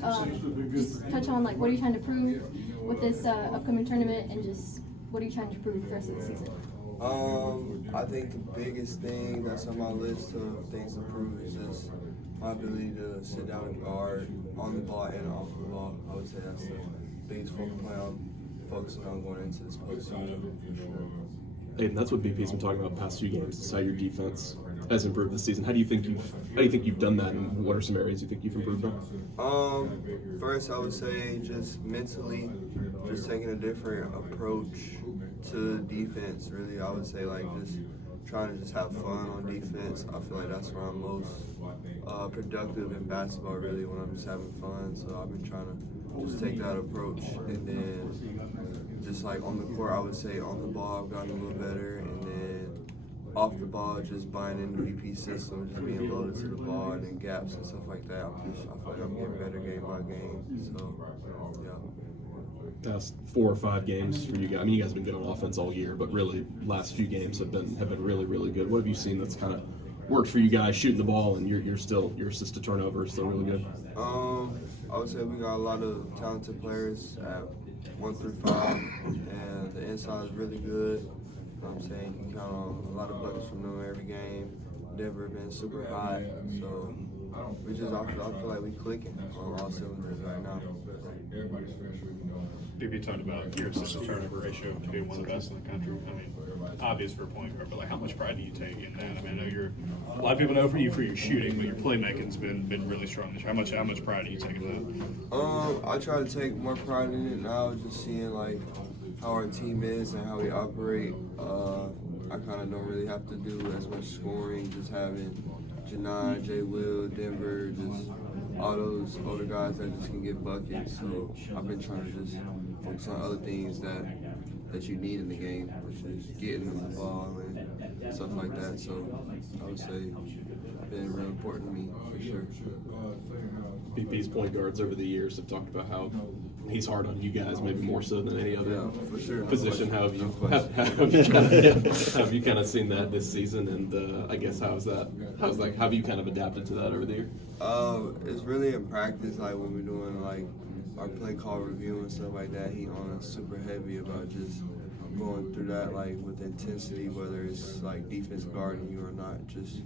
but just touch on like what are you trying to prove with this upcoming tournament, and just what are you trying to prove for the rest of the season? I think the biggest thing that's on my list of things to prove is just my ability to sit down and guard on the ball and off the ball. I would say that's the biggest focal point I'm focusing on going into this postseason for sure. Aden, that's what BP's been talking about the past few games. Is how your defense has improved this season. How do you think you've done that, and what are some areas you think you've improved on? First, I would say just mentally, just taking a different approach to defense. Really, I would say like just trying to just have fun on defense. I feel like that's where I'm most productive in basketball. Really, when I'm just having fun. So I've been trying to just take that approach, and then just like on the court, I would say on the ball I've gotten a little better, and then off the ball, just buying into the VP system, just being loaded to the ball, and then gaps and stuff like that. I feel like I'm getting better game by game. So, yeah. Past 4 or 5 games for you guys. I mean, you guys have been good on offense all year, but really, last few games have been really, really good. What have you seen that's kind of worked for you guys shooting the ball, and your assist to turnover is still really good? I would say we got a lot of talented players at 1 through 5, and the inside is really good. You know what I'm saying? You can count on a lot of buckets from them every game. Denver been super hot, so I feel like we clicking on all cylinders right now. BP talked about your assist to turnover ratio being one of the best in the country. I mean, obvious for a point guard, but like, how much pride do you take in that? I mean, I know a lot of people know you for your shooting, but your playmaking's been really strong this year. How much pride do you take in that? I try to take more pride in it now, just seeing like how our team is and how we operate. I kind of don't really have to do as much scoring, just having Janai, Jay Will, Denver, just all those older guys that just can get buckets. So I've been trying to just focus on other things that you need in the game, which is getting them the ball and stuff like that. So I would say it's been really important to me for sure. BP's point guards over the years have talked about how he's hard on you guys, maybe more so than any other for sure. position. How have you kind of seen that this season? And I guess how have you kind of adapted to that over the year? It's really in practice, like when we're doing like our play call review and stuff like that. He on us super heavy about just going through that like with intensity, whether it's like defense guarding you or not, just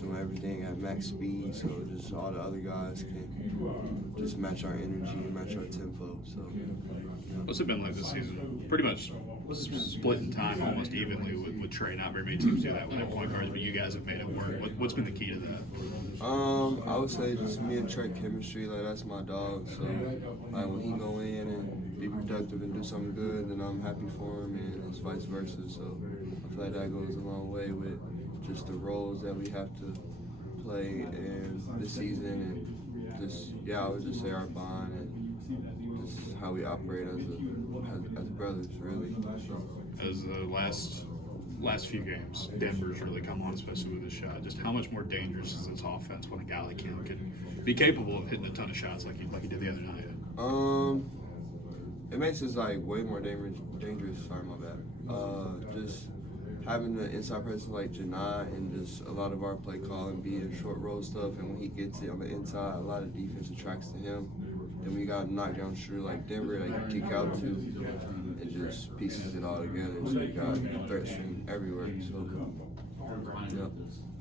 doing everything at max speed, so just all the other guys can just match our energy and match our tempo. So What's it been like this season? Pretty much splitting time almost evenly with Trey. Not very many teams do that with their point guards, but you guys have made it work. What's been the key to that? I would say just me and Trey chemistry, like that's my dog. So like when he go in and be productive and do something good, then I'm happy for him, and it's vice versa. So I feel like that goes a long way with just the roles that we have to play in this season, and just I would just say our bond and just how we operate as brothers, really. So. As the last few games, Denver's really come on, especially with his shot. Just how much more dangerous is this offense when a guy like him can be capable of hitting a ton of shots like he did the other night? It makes us like way more dangerous. Sorry, my bad. Just having the inside presence like Janai and just a lot of our play calling being short roll stuff, and when he gets it on the inside, a lot of defense attracts to him. Then we got knockdown shooter like Denver that you kick out to, it just pieces it all together. So you got threats from everywhere. So yeah.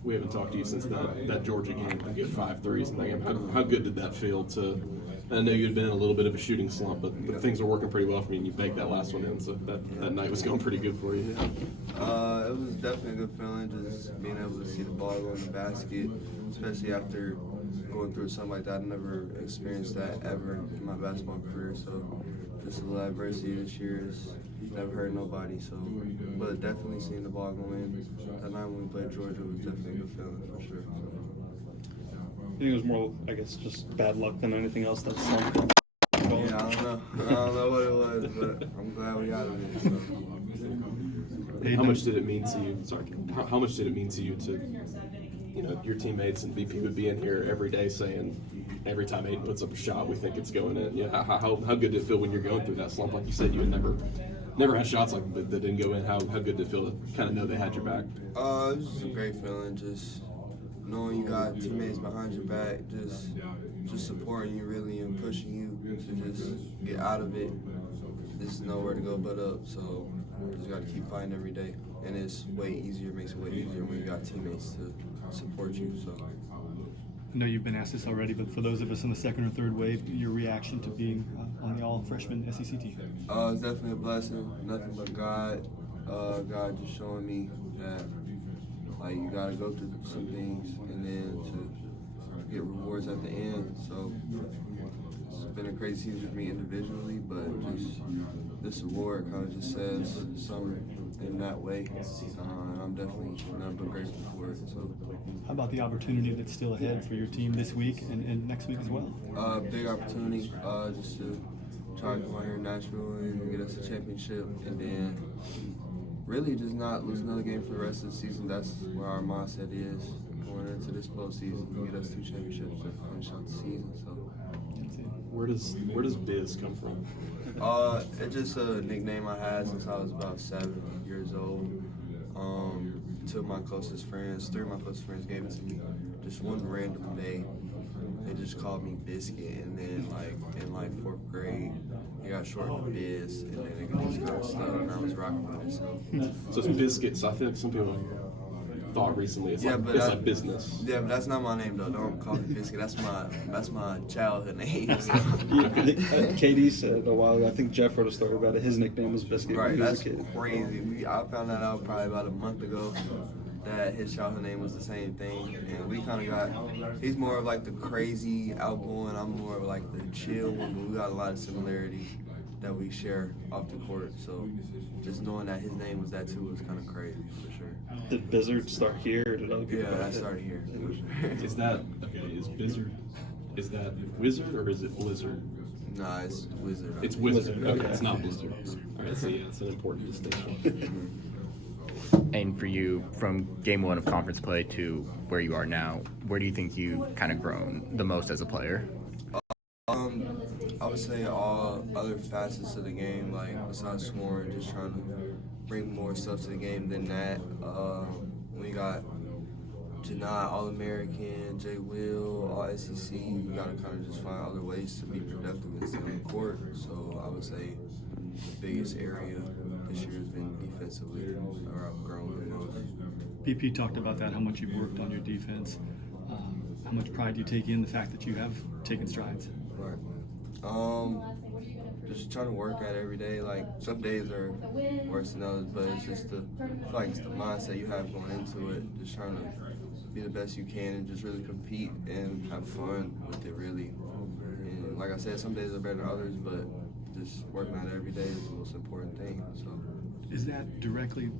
We haven't talked to you since that Georgia game. You get 5 threes in that game. How good did that feel to? I know you'd been in a little bit of a shooting slump, but things are working pretty well for you, and you baked that last one in, so that night was going pretty good for you. It was definitely a good feeling, just being able to see the ball go in the basket, especially after going through something like that. I never experienced that ever in my basketball career, so just a little adversity this year has never hurt nobody. So, but definitely seeing the ball go in that night when we played Georgia was definitely a good feeling for sure. I think it was more, I guess, just bad luck than anything else. That's slump. Yeah, I don't know what it was, but I'm glad we got it. So. How much did it mean to you? Sorry, how much did it mean to you to, your teammates and BP would be in here every day saying, every time Aden puts up a shot, we think it's going in. How good did it feel when you're going through that slump? Like you said, you had never had shots like that didn't go in. How good did it feel to kind of know they had your back? It was just a great feeling, just knowing you got teammates behind your back, just supporting you really and pushing you to just get out of it. There's nowhere to go but up, so you just got to keep fighting every day. And it's way easier, makes it way easier when you got teammates to support you. So. I know you've been asked this already, but for those of us in the second or third wave, your reaction to being on the all-freshman SEC team? It's definitely a blessing. Nothing but God. God just showing me that like you gotta go through some things and then to get rewards at the end. So it's been a crazy season for me individually, but just this award kind of just says something in that way. And I'm definitely nothing but grateful for it. So. How about the opportunity that's still ahead for your team this week and next week as well? Big opportunity just to try to come out here in Nashville and get us a championship, and then really just not lose another game for the rest of the season. That's where our mindset is going into this postseason. Get us 2 championships to finish out the season. So. Where does Biz come from? It's just a nickname I had since I was about 7 years old. 2 of my closest friends, 3 of my closest friends gave it to me. Just one random day, they just called me Biscuit, and then in 4th grade, it got shortened to Biz, and then it just kind of stuck, and I was rocking with it. So it's Biscuits. I feel like some people thought recently it's like business. Yeah, but that's not my name though. Don't call me Biscuit. That's my childhood name. KD said a while ago, I think Jeff wrote a story about it, his nickname was Biscuit Right, when he was that's a kid. crazy. I found that out probably about a month ago that his childhood name was the same thing, and we kind of got. He's more of like the crazy, outgoing. I'm more of like the chill one, but we got a lot of similarities that we share off the court. So just knowing that his name was that too was kind of crazy for sure. Did Bizzard start here, or did other people? Yeah, that started here. Is that okay? Is Bizzard? Is that Wizard or is it Blizzard? Nah, it's Wizard. It's Wizard. Okay, it's not Blizzard. All right, so yeah, it's an important distinction. And for you, from game 1 of conference play to where you are now, where do you think you've kind of grown the most as a player? I would say all other facets of the game, like besides scoring, just trying to bring more stuff to the game than that. We got Janai, All-American, Jay Will, All-SEC. We got to kind of just find other ways to be productive and stay on the court. So I would say the biggest area this year has been defensively, where I've grown the most. BP talked about that, how much you've worked on your defense. How much pride do you take in the fact that you have taken strides? Right. Just trying to work at it every day. Like some days are worse than others, but it's just I feel like it's the mindset you have going into it. Just trying to be the best you can and just really compete and have fun with it, really. And like I said, some days are better than others, but just working at it every day is the most important thing. So. Is that directly,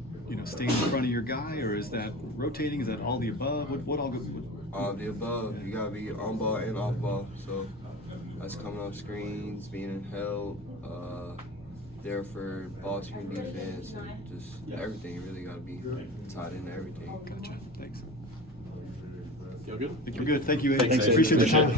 staying in front of your guy, or is that rotating? Is that all the above? What all goes? All of the above. You gotta be on ball and off ball. So that's coming off screens, being held, there for ball screen defense, and just everything. You really gotta be tied into everything. Gotcha. Thanks. Y'all good? You're good. Thank you, Aiden. Thanks, Aiden. Appreciate the Appreciate time. it.